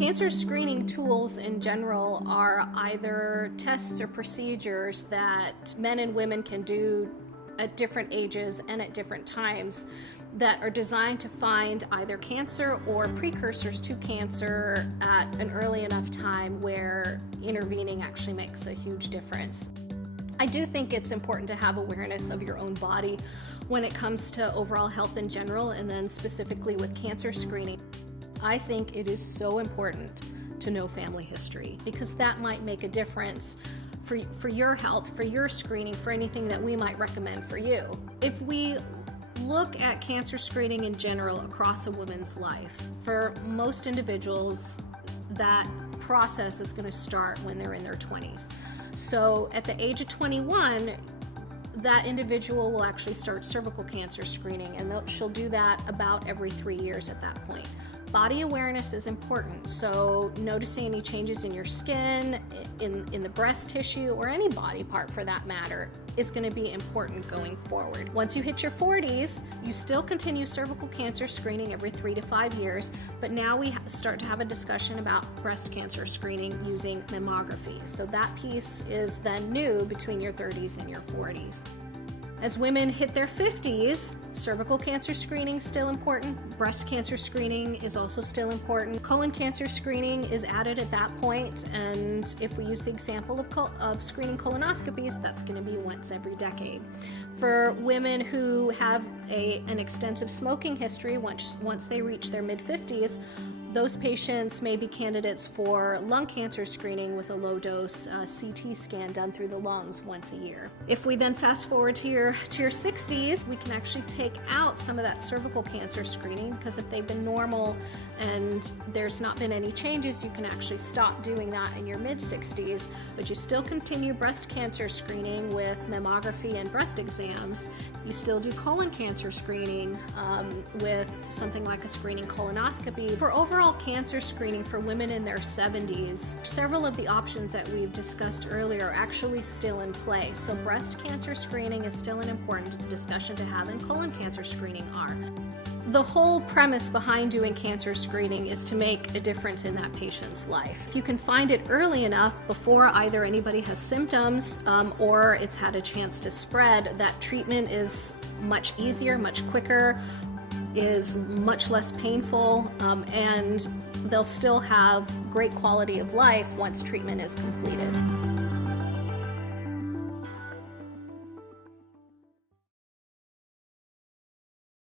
Cancer screening tools in general are either tests or procedures that men and women can do at different ages and at different times that are designed to find either cancer or precursors to cancer at an early enough time where intervening actually makes a huge difference. I do think it's important to have awareness of your own body when it comes to overall health in general, and then specifically with cancer screening. I think it is so important to know family history, because that might make a difference for your health, for your screening, for anything that we might recommend for you. If we look at cancer screening in general across a woman's life, for most individuals, that process is going to start when they're in their 20s. So at the age of 21, that individual will actually start cervical cancer screening, and she'll do that about every 3 years at that point. Body awareness is important, so noticing any changes in your skin, in the breast tissue, or any body part for that matter, is going to be important going forward. Once you hit your 40s, you still continue cervical cancer screening every 3 to 5 years, but now we start to have a discussion about breast cancer screening using mammography. So that piece is then new between your 30s and your 40s. As women hit their 50s, cervical cancer screening is still important. Breast cancer screening is also still important. Colon cancer screening is added at that point, and if we use the example of screening colonoscopies, that's going to be once every decade. For women who have an extensive smoking history, once they reach their mid-50s, those patients may be candidates for lung cancer screening with a low-dose CT scan done through the lungs once a year. If we then fast forward to your 60s, we can actually take out some of that cervical cancer screening, because if they've been normal and there's not been any changes, you can actually stop doing that in your mid-60s, but you still continue breast cancer screening with mammography and breast exams. You still do colon cancer screening with something like a screening colonoscopy. For overall cancer screening for women in their 70s, several of the options that we've discussed earlier are actually still in play. So breast cancer screening is still an important discussion to have, and colon cancer screening are. The whole premise behind doing cancer screening is to make a difference in that patient's life. If you can find it early enough before either anybody has symptoms or it's had a chance to spread, that treatment is much easier, much quicker, is much less painful, and they'll still have great quality of life once treatment is completed.